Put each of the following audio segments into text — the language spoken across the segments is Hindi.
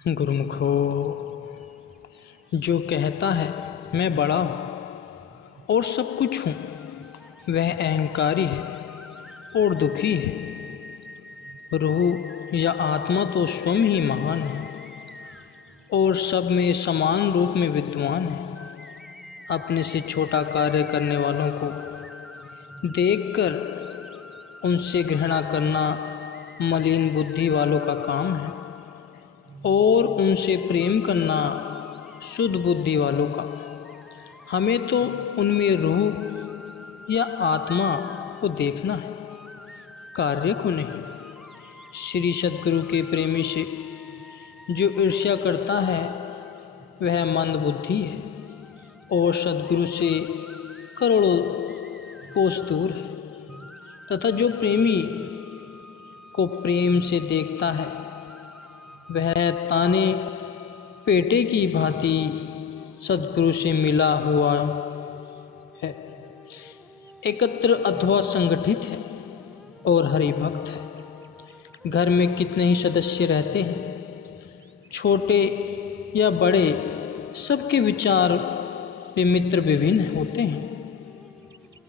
गुरुमुखो, जो कहता है मैं बड़ा हूँ और सब कुछ हूँ, वह अहंकारी है और दुखी है। रूह या आत्मा तो स्वयं ही महान है और सब में समान रूप में विद्वान है। अपने से छोटा कार्य करने वालों को देखकर उनसे घृणा करना मलिन बुद्धि वालों का काम है और उनसे प्रेम करना शुद्ध बुद्धि वालों का। हमें तो उनमें रूह या आत्मा को देखना है, कार्य को नहीं। श्री सद्गुरु के प्रेमी से जो ईर्ष्या करता है वह मंद बुद्धि है और सद्गुरु से करोड़ों कोस दूर है। तथा जो प्रेमी को प्रेम से देखता है वह ताने पेटे की भांति सद्गुरु से मिला हुआ है, एकत्र अथवा संगठित है और हरिभक्त है। घर में कितने ही सदस्य रहते हैं, छोटे या बड़े, सबके विचार वे मित्र विभिन्न होते हैं,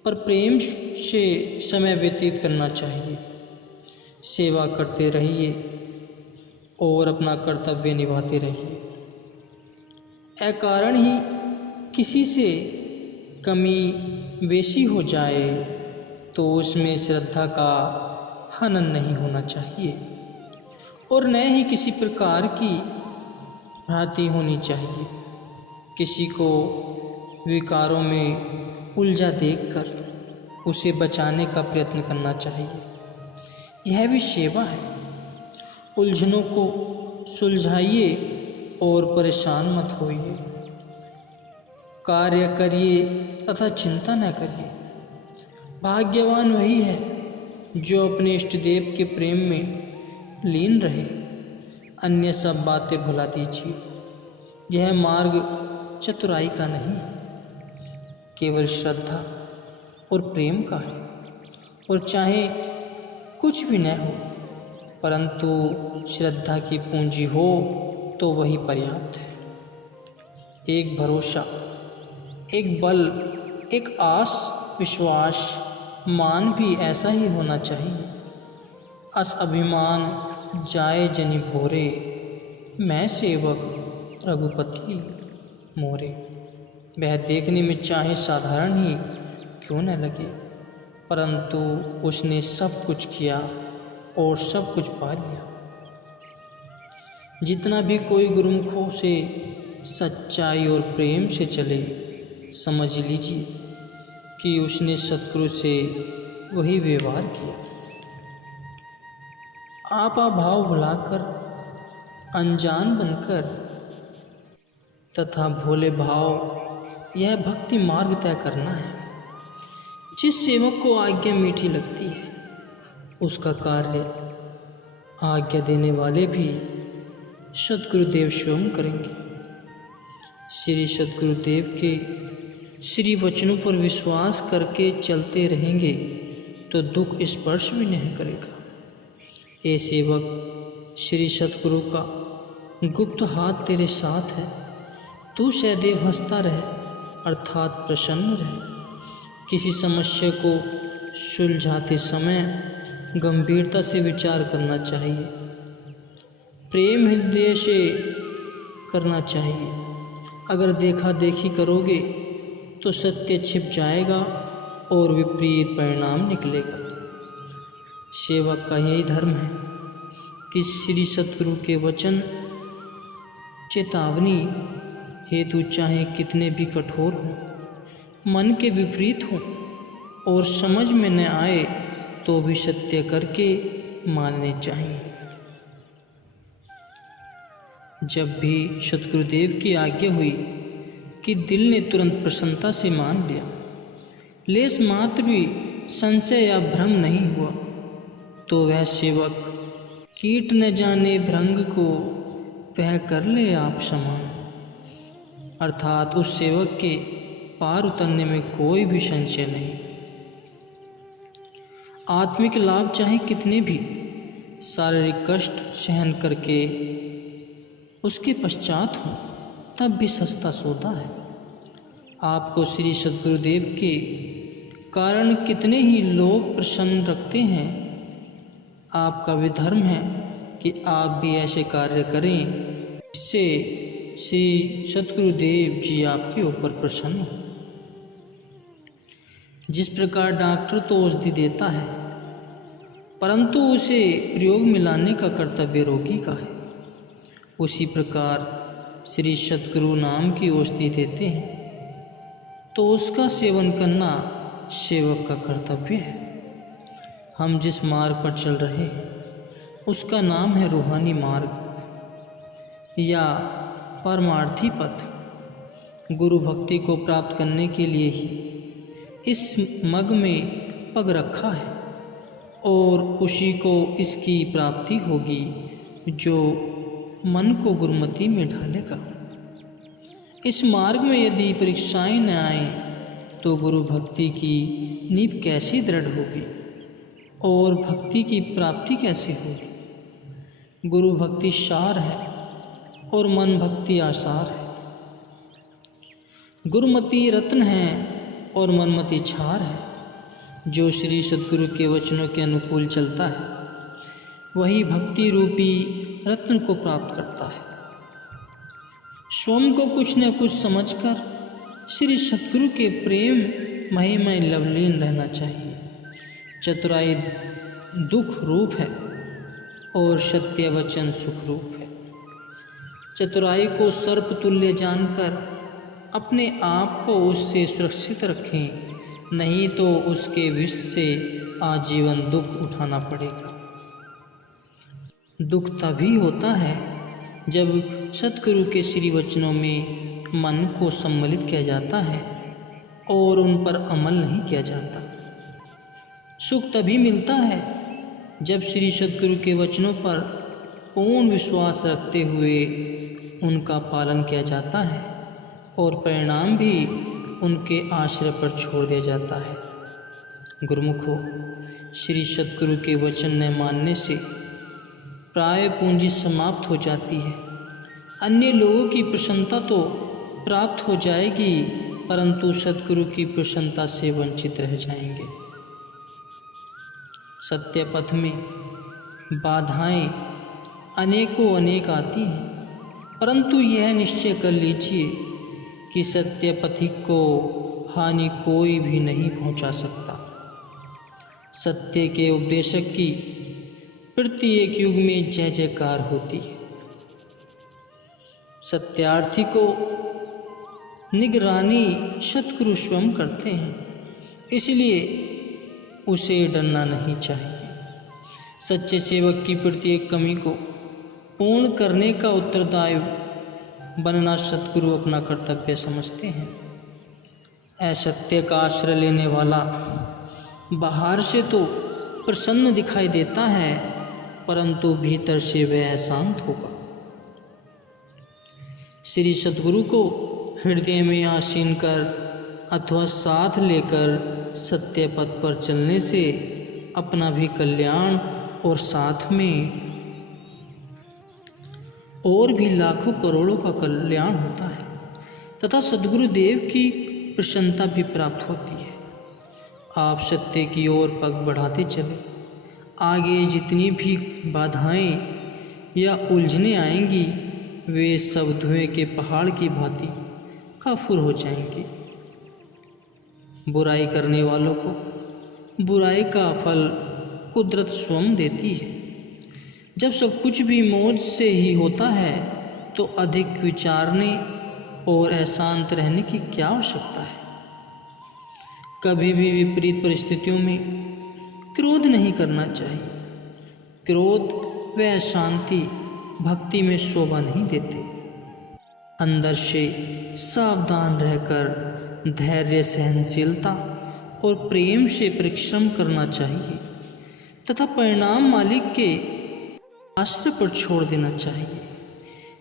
पर प्रेम से समय व्यतीत करना चाहिए। सेवा करते रहिए और अपना कर्तव्य निभाते रहिए। अकारण ही किसी से कमी बेशी हो जाए तो उसमें श्रद्धा का हनन नहीं होना चाहिए और न ही किसी प्रकार की भ्रांति होनी चाहिए। किसी को विकारों में उलझा देखकर उसे बचाने का प्रयत्न करना चाहिए। यह भी सेवा है। उलझनों को सुलझाइए और परेशान मत होइए। कार्य करिए तथा चिंता न करिए। भाग्यवान वही है जो अपने इष्ट देव के प्रेम में लीन रहे। अन्य सब बातें भुला दीजिए। यह मार्ग चतुराई का नहीं, केवल श्रद्धा और प्रेम का है। और चाहे कुछ भी न हो, परंतु श्रद्धा की पूंजी हो तो वही पर्याप्त है। एक भरोसा, एक बल, एक आस, विश्वास, मान भी ऐसा ही होना चाहिए। अस अभिमान जाए जनि भोरे, मैं सेवक रघुपति मोरे। वह देखने में चाहे साधारण ही क्यों न लगे, परंतु उसने सब कुछ किया और सब कुछ पा लिया। जितना भी कोई गुरुमुखों से सच्चाई और प्रेम से चले, समझ लीजिए कि उसने सद्गुरु से वही व्यवहार किया। आपा भाव भुलाकर, अनजान बनकर तथा भोले भाव, यह भक्ति मार्ग तय करना है। जिस सेवक को आज्ञा मीठी लगती है उसका कार्य आज्ञा देने वाले भी सद्गुरुदेव स्वयं करेंगे। श्री सद्गुरुदेव के श्री वचनों पर विश्वास करके चलते रहेंगे तो दुख स्पर्श भी नहीं करेगा। ये सेवक, श्री सद्गुरु का गुप्त हाथ तेरे साथ है। तू सदैव हंसता रहे, अर्थात प्रसन्न रहे। किसी समस्या को सुलझाते समय गंभीरता से विचार करना चाहिए, प्रेम हृदय से करना चाहिए। अगर देखा देखी करोगे तो सत्य छिप जाएगा और विपरीत परिणाम निकलेगा। सेवक का यही धर्म है कि श्री सद्गुरु के वचन चेतावनी हेतु चाहे कितने भी कठोर हों, मन के विपरीत हों और समझ में न आए तो भी सत्य करके मानने चाहिए। जब भी सद्गुरुदेव की आज्ञा हुई कि दिल ने तुरंत प्रसन्नता से मान लिया, लेस मात्र भी संशय या भ्रम नहीं हुआ, तो वह सेवक कीट न जाने भृंग को वह कर ले आप समान। अर्थात उस सेवक के पार उतरने में कोई भी संशय नहीं। आत्मिक लाभ चाहे कितने भी शारीरिक कष्ट सहन करके उसके पश्चात हो तब भी सस्ता सौदा है। आपको श्री सद्गुरुदेव के कारण कितने ही लोग प्रसन्न रखते हैं। आपका भी धर्म है कि आप भी ऐसे कार्य करें जिससे श्री सद्गुरुदेव जी आपके ऊपर प्रसन्न हो। जिस प्रकार डॉक्टर तो औषधि देता है परंतु उसे प्रयोग में लाने का कर्तव्य रोगी का है, उसी प्रकार श्री सद्गुरु नाम की औषधि देते हैं तो उसका सेवन करना सेवक का कर्तव्य है। हम जिस मार्ग पर चल रहे हैं उसका नाम है रूहानी मार्ग या परमार्थी पथ। गुरु भक्ति को प्राप्त करने के लिए ही इस मग में पग रखा है और उसी को इसकी प्राप्ति होगी जो मन को गुरुमति में ढालेगा। इस मार्ग में यदि परीक्षाएं न आए तो गुरु भक्ति की नींव कैसे दृढ़ होगी और भक्ति की प्राप्ति कैसे होगी। गुरु भक्ति सार है और मन भक्ति आसार है। गुरुमति रत्न है और मनमति छार है। जो श्री सद्गुरु के वचनों के अनुकूल चलता है वही भक्ति रूपी रत्न को प्राप्त करता है। स्वयं को कुछ न कुछ समझकर श्री सद्गुरु के प्रेम महिमा लवलीन रहना चाहिए। चतुराई दुख रूप है और सत्य वचन सुख रूप है। चतुराई को सर्प तुल्य जानकर अपने आप को उससे सुरक्षित रखें, नहीं तो उसके विष से आजीवन दुख उठाना पड़ेगा। दुख तभी होता है जब सद्गुरु के श्री वचनों में मन को सम्मिलित किया जाता है और उन पर अमल नहीं किया जाता। सुख तभी मिलता है जब श्री सद्गुरु के वचनों पर पूर्ण विश्वास रखते हुए उनका पालन किया जाता है और परिणाम भी उनके आश्रय पर छोड़ दिया जाता है। गुरुमुखो, श्री सद्गुरु के वचन न मानने से प्राय पूंजी समाप्त हो जाती है। अन्य लोगों की प्रसन्नता तो प्राप्त हो जाएगी परंतु सद्गुरु की प्रसन्नता से वंचित रह जाएंगे। सत्य पथ में बाधाएं अनेकों अनेक आती हैं परंतु यह निश्चय कर लीजिए कि सत्य पथिक को हानि कोई भी नहीं पहुंचा सकता। सत्य के उपदेशक की प्रत्येक युग में जय जयकार होती है। सत्यार्थी को निगरानी सद्गुरु स्वयं करते हैं, इसलिए उसे डरना नहीं चाहिए। सच्चे सेवक की प्रत्येक कमी को पूर्ण करने का उत्तरदायी बनना सद्गुरु अपना कर्तव्य समझते हैं। असत्य का आश्रय लेने वाला बाहर से तो प्रसन्न दिखाई देता है परंतु भीतर से वह अशांत होगा। श्री सद्गुरु को हृदय में आसीन कर अथवा साथ लेकर सत्य पथ पर चलने से अपना भी कल्याण और साथ में और भी लाखों करोड़ों का कल्याण होता है तथा सद्गुरु देव की प्रसन्नता भी प्राप्त होती है। आप सत्य की ओर पग बढ़ाते चले, आगे जितनी भी बाधाएं या उलझनें आएंगी वे सब धुएं के पहाड़ की भांति काफूर हो जाएंगे। बुराई करने वालों को बुराई का फल कुदरत स्वयं देती है। जब सब कुछ भी मौज से ही होता है तो अधिक विचारने और अशांत रहने की क्या आवश्यकता है। कभी भी विपरीत परिस्थितियों में क्रोध नहीं करना चाहिए। क्रोध व अशांति भक्ति में शोभा नहीं देते। अंदर से सावधान रहकर धैर्य, सहनशीलता और प्रेम से परिश्रम करना चाहिए तथा परिणाम मालिक के आश्रय पर छोड़ देना चाहिए।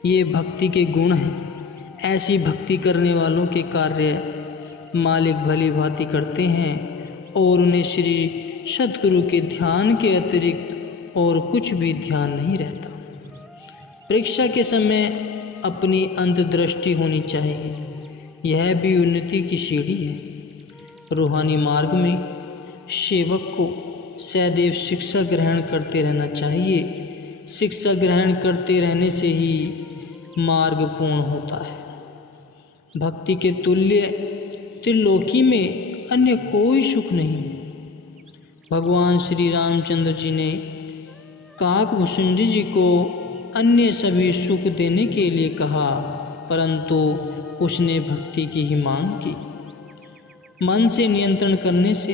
ये भक्ति के गुण हैं। ऐसी भक्ति करने वालों के कार्य मालिक भली भांति करते हैं और उन्हें श्री सद्गुरु के ध्यान के अतिरिक्त और कुछ भी ध्यान नहीं रहता। परीक्षा के समय अपनी अंतर्दृष्टि होनी चाहिए। यह भी उन्नति की सीढ़ी है। रूहानी मार्ग में सेवक को सदैव शिक्षा ग्रहण करते रहना चाहिए। शिक्षा ग्रहण करते रहने से ही मार्ग पूर्ण होता है। भक्ति के तुल्य त्रिलोकी में अन्य कोई सुख नहीं। भगवान श्री रामचंद्र जी ने काकभूषुंडी जी को अन्य सभी सुख देने के लिए कहा, परंतु उसने भक्ति की ही मांग की। मन से नियंत्रण करने से,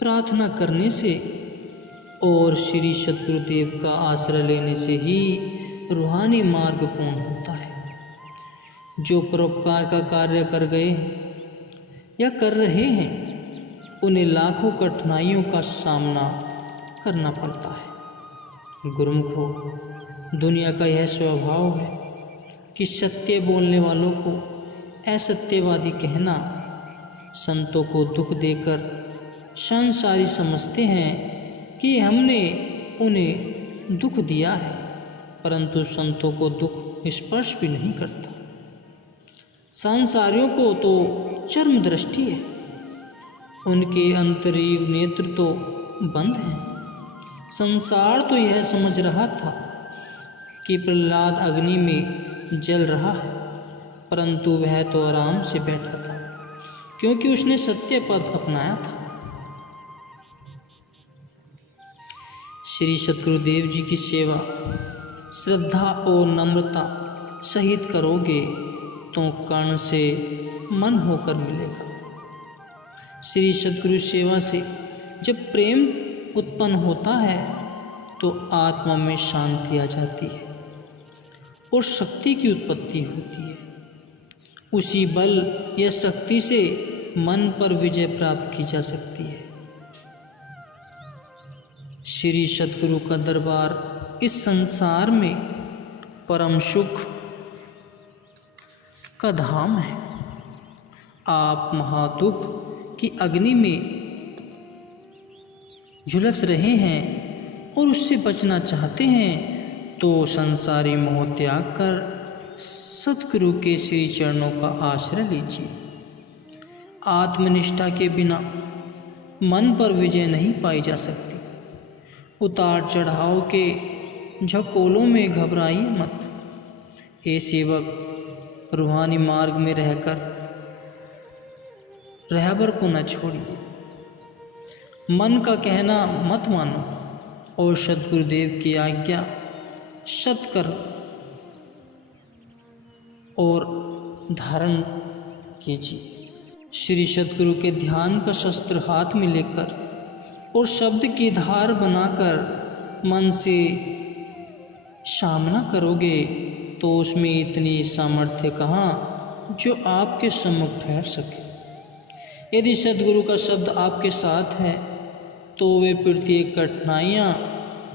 प्रार्थना करने से और श्री सद्गुरुदेव का आश्रय लेने से ही रूहानी मार्ग पूर्ण होता है। जो परोपकार का कार्य कर गए या कर रहे हैं, उन्हें लाखों कठिनाइयों का सामना करना पड़ता है। गुरुमुखों, दुनिया का यह स्वभाव है कि सत्य बोलने वालों को असत्यवादी कहना। संतों को दुख देकर संसारी समझते हैं कि हमने उन्हें दुख दिया है, परंतु संतों को दुख स्पर्श भी नहीं करता। संसारियों को तो चर्म दृष्टि है, उनके अंतरीव नेत्र तो बंद हैं। संसार तो यह समझ रहा था कि प्रहलाद अग्नि में जल रहा है, परंतु वह तो आराम से बैठा था, क्योंकि उसने सत्य पथ अपनाया था। श्री सद्गुरुदेव जी की सेवा श्रद्धा और नम्रता सहित करोगे तो कर्ण से मन होकर मिलेगा। श्री सद्गुरु सेवा से जब प्रेम उत्पन्न होता है तो आत्मा में शांति आ जाती है और शक्ति की उत्पत्ति होती है। उसी बल या शक्ति से मन पर विजय प्राप्त की जा सकती है। श्री सद्गुरु का दरबार इस संसार में परम सुख का धाम है। आप महादुख की अग्नि में झुलस रहे हैं और उससे बचना चाहते हैं तो संसारी मोह त्याग कर सद्गुरु के श्री चरणों का आश्रय लीजिए। आत्मनिष्ठा के बिना मन पर विजय नहीं पाई जा सकती। उतार चढ़ाव के झकोलों में घबराइए मत। हे सेवक, रूहानी मार्ग में रहकर रहबर को न छोड़िए। मन का कहना मत मानो और सद्गुरुदेव की आज्ञा सत कर और धारण कीजिए। श्री सद्गुरु के ध्यान का शस्त्र हाथ में लेकर और शब्द की धार बनाकर मन से सामना करोगे तो उसमें इतनी सामर्थ्य कहाँ जो आपके सम्मुख ठहर सके। यदि सद्गुरु का शब्द आपके साथ है तो वे प्रत्येक कठिनाइयाँ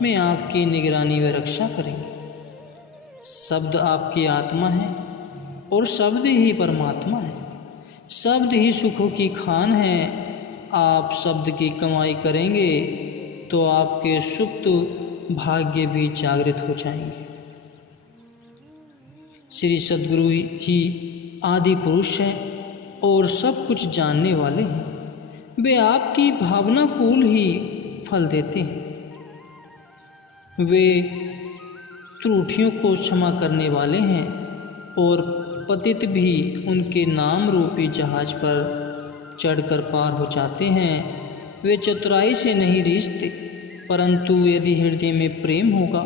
में आपकी निगरानी व रक्षा करेंगे। शब्द आपकी आत्मा है और शब्द ही परमात्मा है। शब्द ही सुखों की खान है। आप शब्द की कमाई करेंगे तो आपके सुप्त भाग्य भी जागृत हो जाएंगे। श्री सद्गुरु ही आदि पुरुष हैं और सब कुछ जानने वाले हैं। वे आपकी भावना कुल ही फल देते हैं। वे त्रुटियों को क्षमा करने वाले हैं और पतित भी उनके नाम रूपी जहाज पर चढ़कर पार हो जाते हैं। वे चतुराई से नहीं रीझते, परंतु यदि हृदय में प्रेम होगा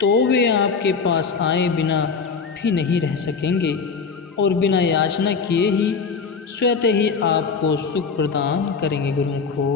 तो वे आपके पास आए बिना भी नहीं रह सकेंगे और बिना याचना किए ही स्वतः ही आपको सुख प्रदान करेंगे। गुरुमुखो।